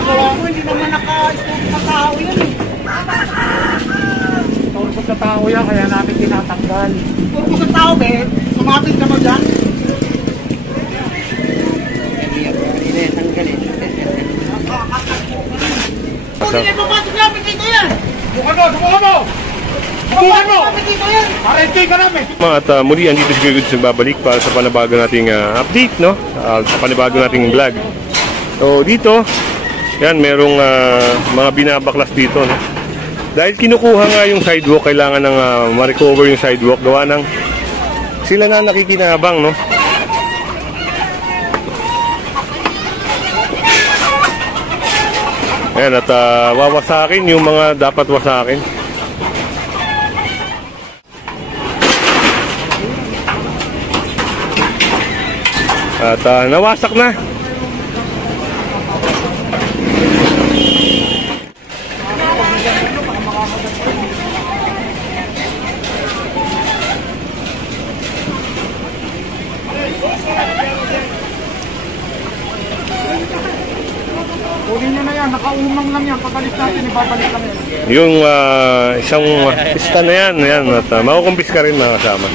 ginagawa mo, hindi naman naka-stop sa tao yan eh. Turbo sa tao yan, kaya namin tinatanggal. Turbo sa tao, be? Sumapit ka mo dyan? Hindi, tanggalin. Kung hindi papasok namin dito yan! Bukan mo! Bukan mo! Bukan mo! Parente ka namin! At muli, andito si Kuya Goods nagbabalik para sa panabago nating update, no? Sa panabago nating vlog. So, dito, yan, merong mga binabaklas dito, no? Dahil kinukuha nga yung sidewalk, kailangan ng ma-recover yung sidewalk. Gawa ng sila na nakikinabang, no? Ayan, at wawasakin yung mga dapat wasakin. At nawasak na. Kunin nyo na yan, nakaumang lang yan. Pagalis natin, ibabalik lang yan. Yung isang pista na yan, at makukumpis ka rin mga kasama.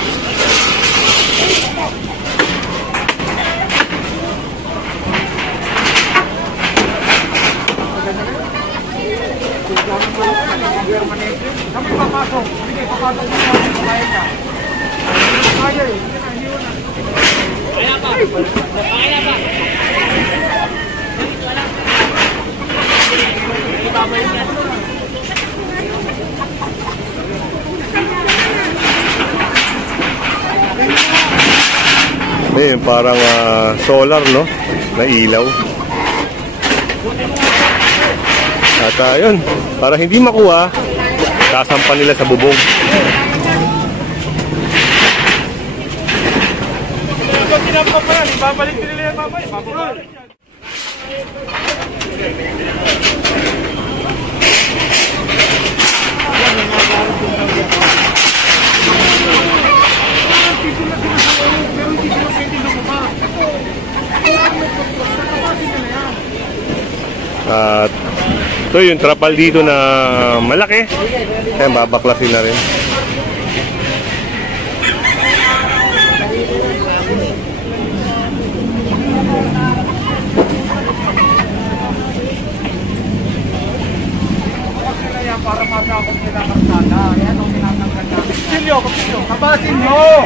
Kami papasok. Sige, papasok mo na. Kaya ka. Kaya eh. Kaya pa. Kaya pa. Ayun, parang solar, no? Na ilaw. At yun, para hindi makuha, sasampan nila sa bubong. Ito tinapos pa yan, ibabalik nila yan mamaya. Babalik yan. At ito yung trapal dito na malaki. Kaya babaklasin na rin. Para masakop nila ang sana. Yan ang tinatanggal namin. Kapsilyo, kapsilyo. Kabasin nyo!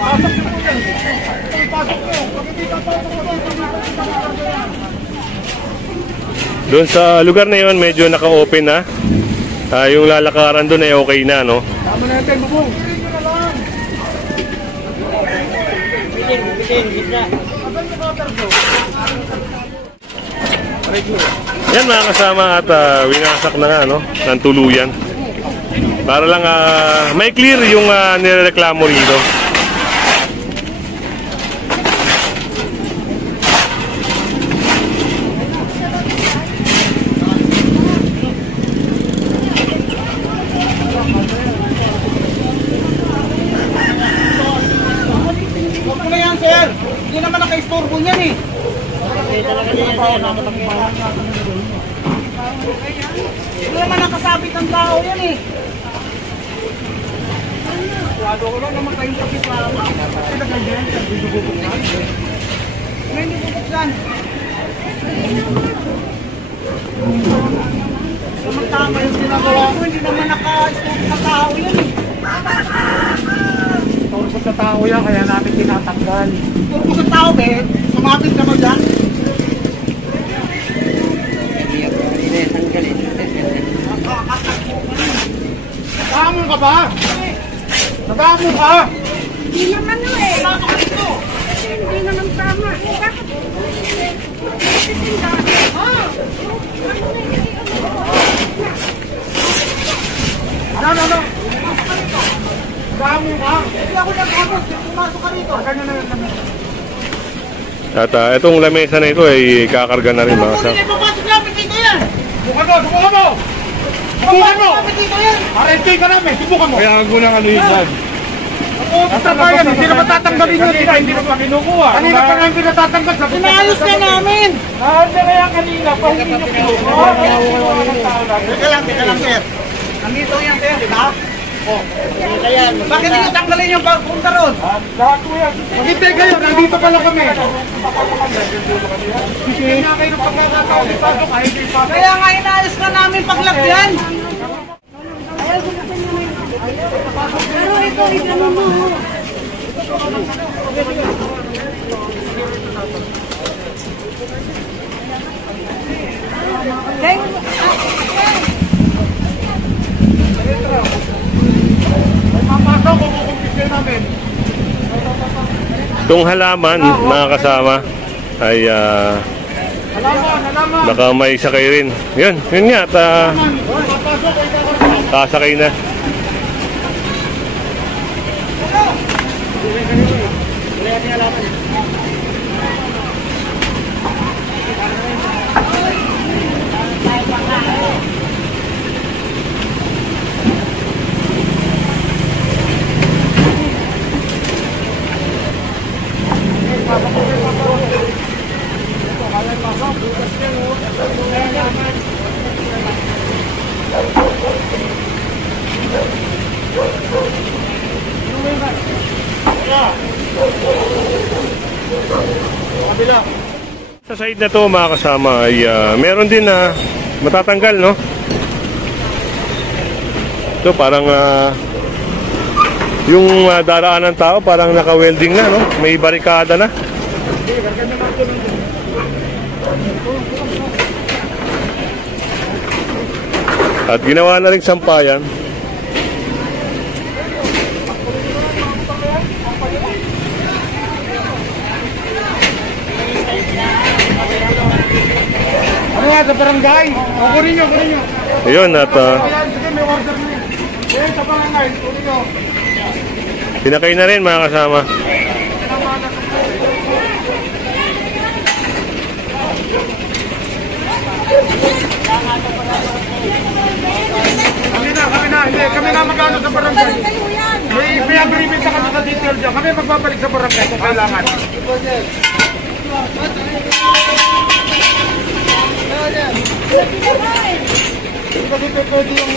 Pasok nyo po yan. Pasok nyo. Pag hindi ka pasok mo doon, doon sa lugar na yun, medyo naka-open na. Yung lalakaran doon ay okay na, no? tama na natin, bubong. Hindi nyo na lang. Bitin, gitna. Abang nyo katarso. Yan mga kasama, at winasak na nga, no? Ng tuluyan. Para lang may clear yung nireklamo rito. Huwag na yan, sir. Hindi naman naka-istorbo niyan eh. Hindi naman nakasabit ng tao yan eh. Wado ko lang naman kayong kapitama. Sila ganyan, hindi bubuksan. Hindi bubuksan. Samantama yung ginagawa mo, hindi naman naka-stop sa tao yan eh. Turbo sa tao yan, kaya namin tinatanggal. Turbo sa tao, be? Sumapit ka mo dyan? Hindi, tanggalin. Nagamo ka ba? Nagamo ka? Hindi naman no eh. Bakit dito? Hindi naman tama. Bakit? Ano? Nagamo ka? Hindi ako nagamo. Pumasok ka rito. Ganyan na yun. At itong lamesa na ito ay kakarga na rin mga kasama. Hindi papasok namin dito yan! Subukan mo! Subukan mo! Parente ka namin, subukan mo! Kaya ako ng ano yun dyan. Basta pa yan, hindi naman tatanggalin yun. Hindi naman kinukuha. Kanina pa nga hindi natatanggal. Pinayos ka namin. Ayos na kaya kanina pa hindi nyo kinukuha. Teka lang sir. Nandito yan sir, di ba? Bakit hindi nyo tanggalin yung pagpunta ron? Lahat po yan. Hindi kayo, nandito pala kami. Hindi nga kayo ng pagkakataon. Kaya nga inayos na namin paglagyan. Pero ito, igano mo. Itong halaman, mga kasama, ay baka may sakay rin. Yun nga, kasakay na. Sa side na to, mga kasama, ay meron din na matatanggal, no? Ito parang yung daraan ng tao parang naka-welding na, no? May barikada na. At ginawa na rin sampayan. Ano nga sa barangay? Kunin nyo. Ayun, at Sige, may order na yun. Sa barangay, kunin nyo. pinakay na rin, mga kasama. Kami na magano sa barangay. May agreement na kami sa detail dyan. Kami magbabalik sa barangay kung kailangan. Kasi pwede yung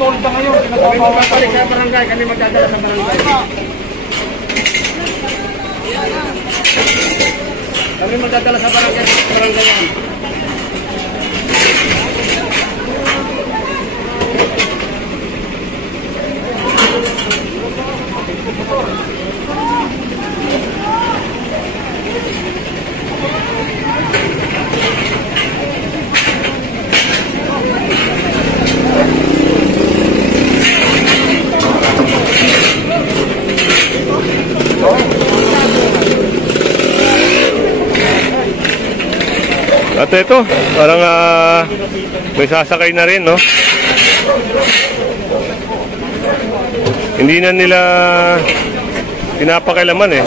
tolda ngayon. Kami magbabalik sa barangay. Kami magdadala sa barangay. Kami magdadala sa barangay. Barangay yan. At ito, parang may sasakay na rin, no? Hindi na nila pinapakilaman eh.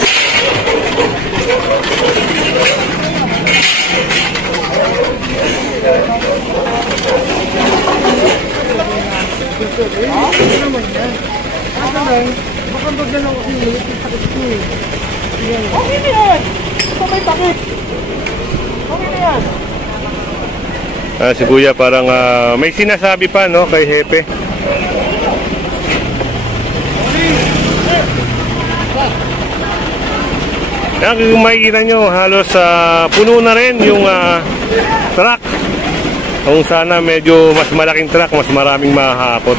Okay na yan! Ito may takip! Okay na yan! Si Kuya parang may sinasabi pa, no, kay Hepe. Kung makikita nyo, halos puno na rin yung truck. Kung sana medyo mas malaking truck, mas maraming mahahapot.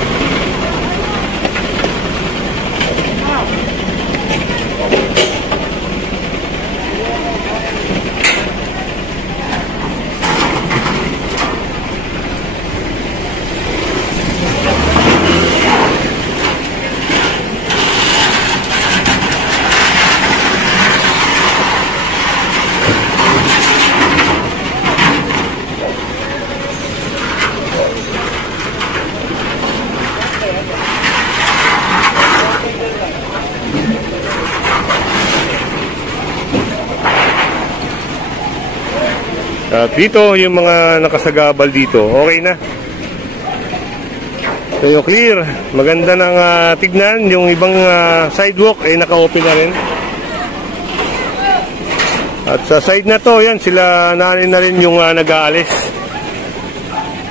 At dito, yung mga nakasagabal dito, okay na. So yung clear, maganda ng tignan. Yung ibang sidewalk ay naka-open na rin. At sa side na to, yan, sila na rin yung nag-aalis.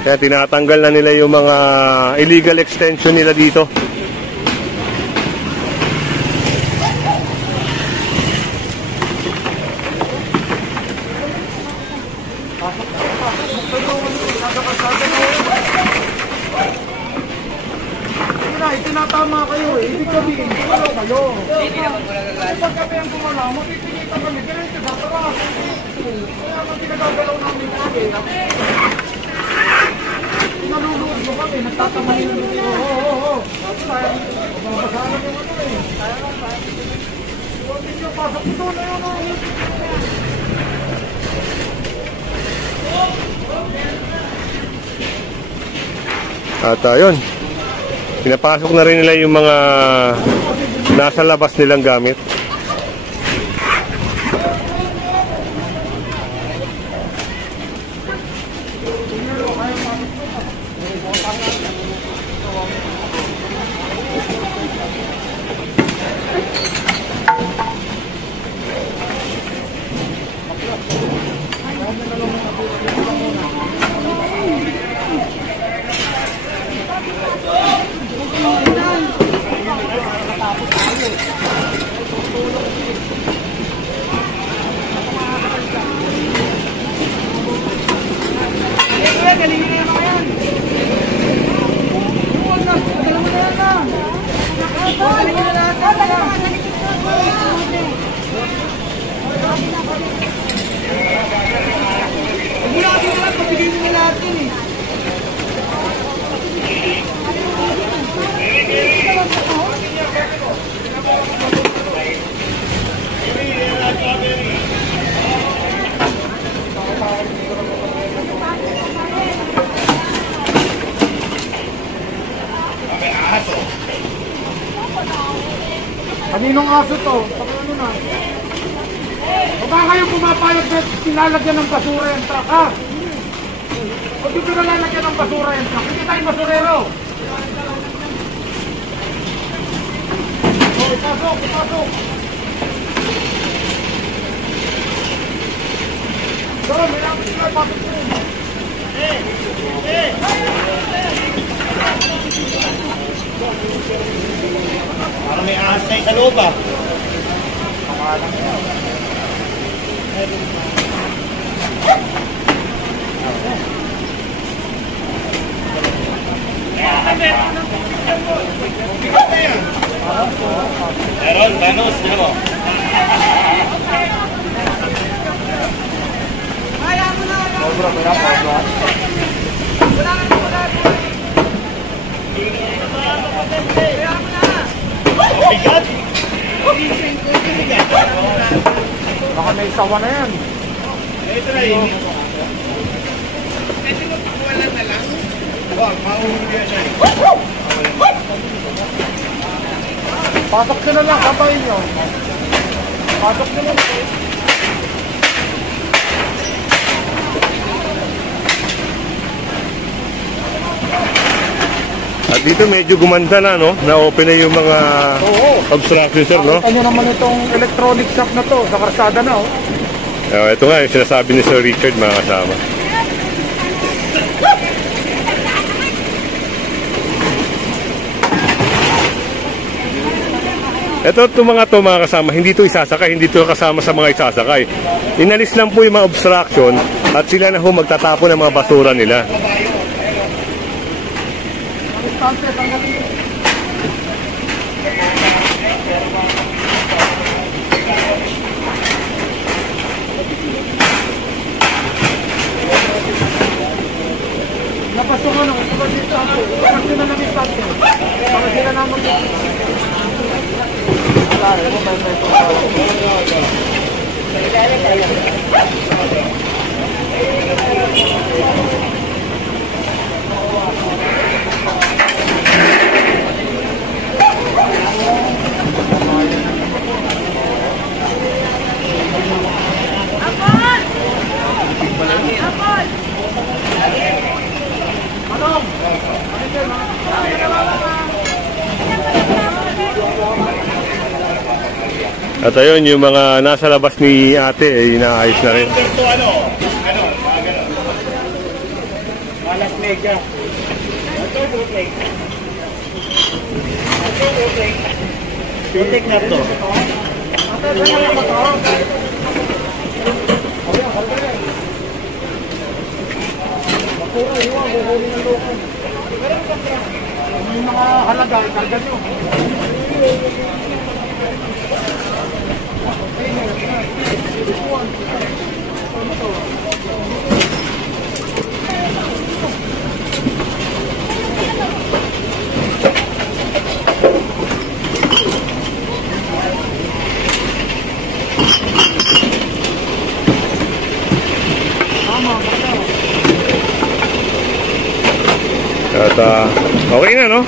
Kaya tinatanggal na nila yung mga illegal extension nila dito. Tinatama kayo eh. Ibig sabihin, gumalaw kayo. Kapag kami ang gumalaw, mapipilitan kami. Ganito sa taras. Kaya ang pinagagalaw namin kami. Naluluod mo kami. Nagtatamahin namin dito. Oo. Sayang. Mababasahan namin ano eh. Sayang lang. Huwag ninyo. Pasok ito na yun. At yun, pinapasok na rin nila yung mga nasa labas nilang gamit. Kaninong aso to? Ano na? O ba kayo pumapayag na nilalagyan ng basura yung truck, ha? O dito na lalagyan ng basura yung truck? Hindi tayong basurero! O, ipasok! So, may namin sila, ipasok mo! Parang may ahas na sa loob ah. Meron, Thanos, di mo? Bigat! Baka may sawa na yan. Ito na yun. Pwede mo pakuwalan na lang? Huwag, mauhuli siya. Pasok sila lang, kapain nyo. Pasok sila lang. At dito medyo gumanda na, no? Na-open na yung mga obstruction, sir, no? Nakita nyo naman itong electronic shop na to, sa karsada na, oh. Ito nga, yung sinasabi ni Sir Richard, mga kasama. Itong mga kasama, hindi ito isasakay, hindi ito kasama sa mga isasakay. Inalis lang po yung mga obstruction at sila na ho magtatapon ng mga basura nila. Napasok ano, kapag dito ako, kapag sila lang yung stante, kapag sila naman dito. Manong! At ayun, yung mga nasa labas ni ate, inaayos na rin. Ito ano? Ano? Mga ganun. Malas mega. Ito butik. Ito butik. Butik na to. Yung mga halaga, ikarga nyo. At okay na, no?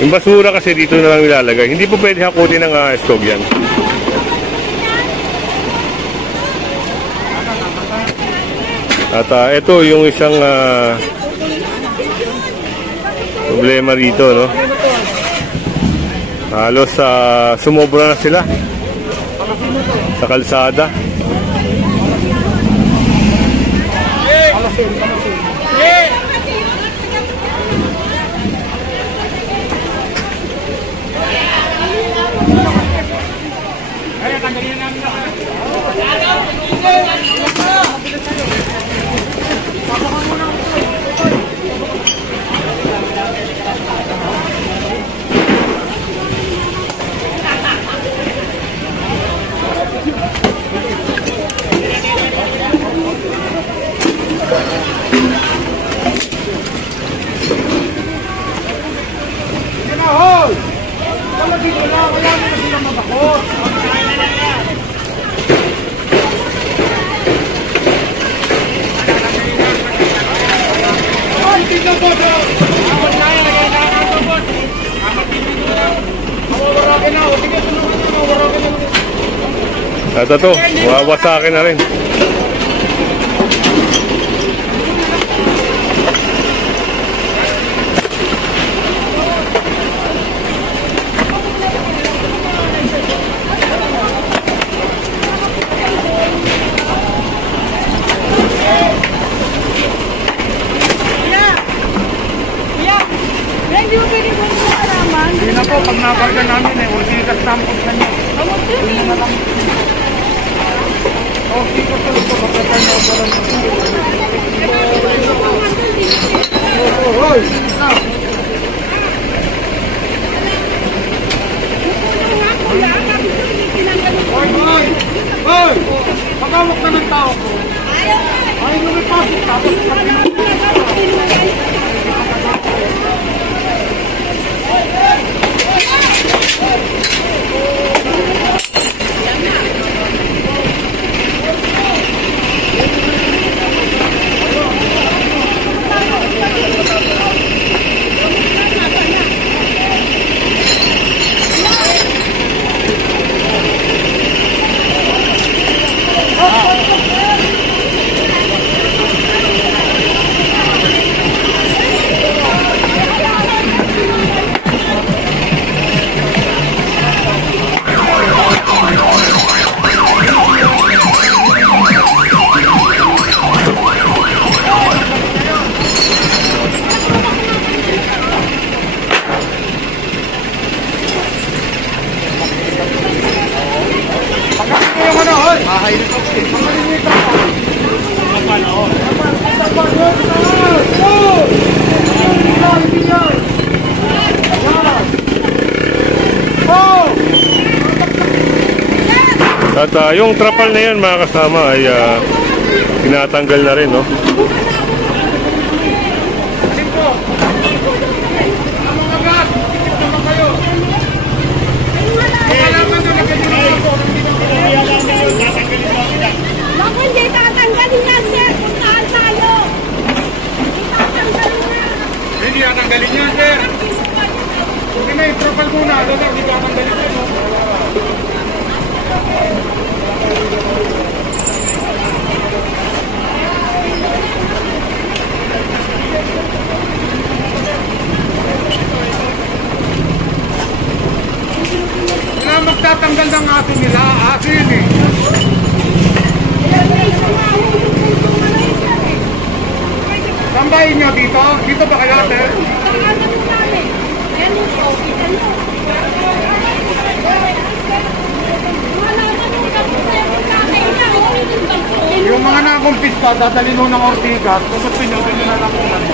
Yung basura kasi dito na lang ilalagay. Hindi po pwede hakutin ng stove yan. At ito yung isang problema dito, no? Halos sumobra na sila sa kalsada. At ito, wawasakin na rin. Hindi na po, pag nakarga namin orsigas tampos na nyo. Hindi na lang. Okay ko tuloy po, magkatay na ako lang. Hoy! Hoy! Hoy! Pagawak ka ng tao ko. Ay, lumipasok. Tapos At yung trapal na yan mga kasama ay tinatanggal na rin, no? Naku, hindi tatanggalin yan, sir. Puntahan tayo. Hindi tatanggalin yan. hindi tatanggalin yan, sir. Hindi na, i-propal muna. Hindi tatanggalin yan. yung pista, dadalhin mo ng Ortigas. Kung gusto nyo, doon nyo na lang kung ano.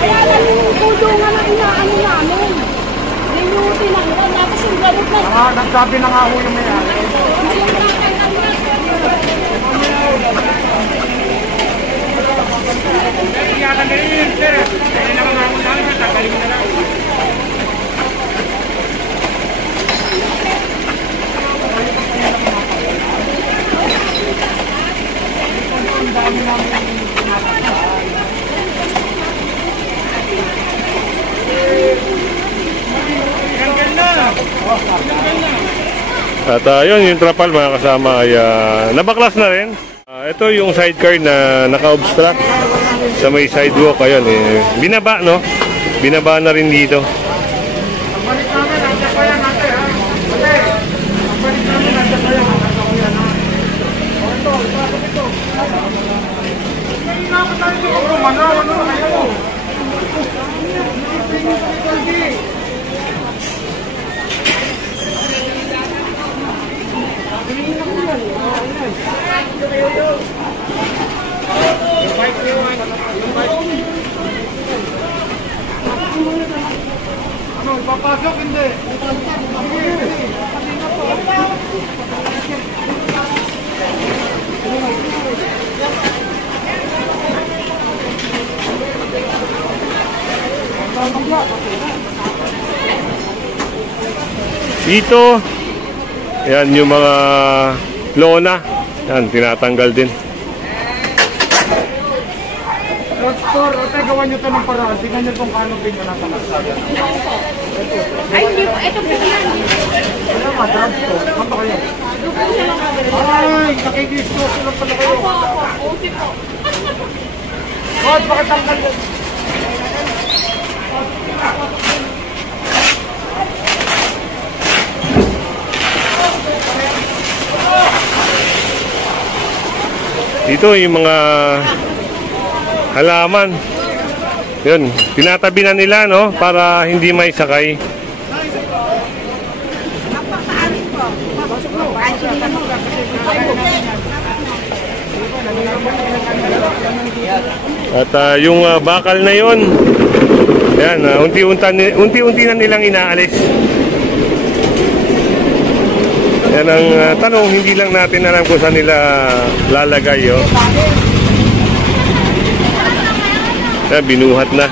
Kaya lang yung tulungan ang inaano namin. Hindi nyo tinanggal. Tapos yung gamot na Nagsabi na nga ho yung may-ari. yung tatanggal na, sir. Iyakan na rin, sir. Kaya naman ako namin, tatanggalin mo na lang. At yun, yung trapal mga kasama ay nabaklas na rin. Ito yung sidecar na naka-obstruct sa may sidewalk. Ayun, binaba, no? Binaba na rin dito. Balik namin, nandiyan pa yan natin, ha? Ate, balik namin, nandiyan pa yan. Ito, pasok ito. Hindi na ako tayo sa kumanaw, ano na kayo? Ano, papasok hindi? Dito, yan yung mga lona. Yan, tinatanggal din. Drugstore, ate, gawan nyo ito ng paraan. Tingnan nyo kung paano din nyo natalasada. Ay, hindi po. Ito po yan. Ano nga, drugstore? Saan ba kayo? Ay, nakikisto sila pala kayo. Okay po. Boss, bakit tanggal yan? Dito yung mga halaman. Yun, tinatabi na nila, no? Para hindi may sakay. At yung bakal na yun, yan, unti-unti na nilang inaalis. Yan ang tanong, hindi lang natin alam kung saan nila lalagay. Oh. Yan, binuhat na.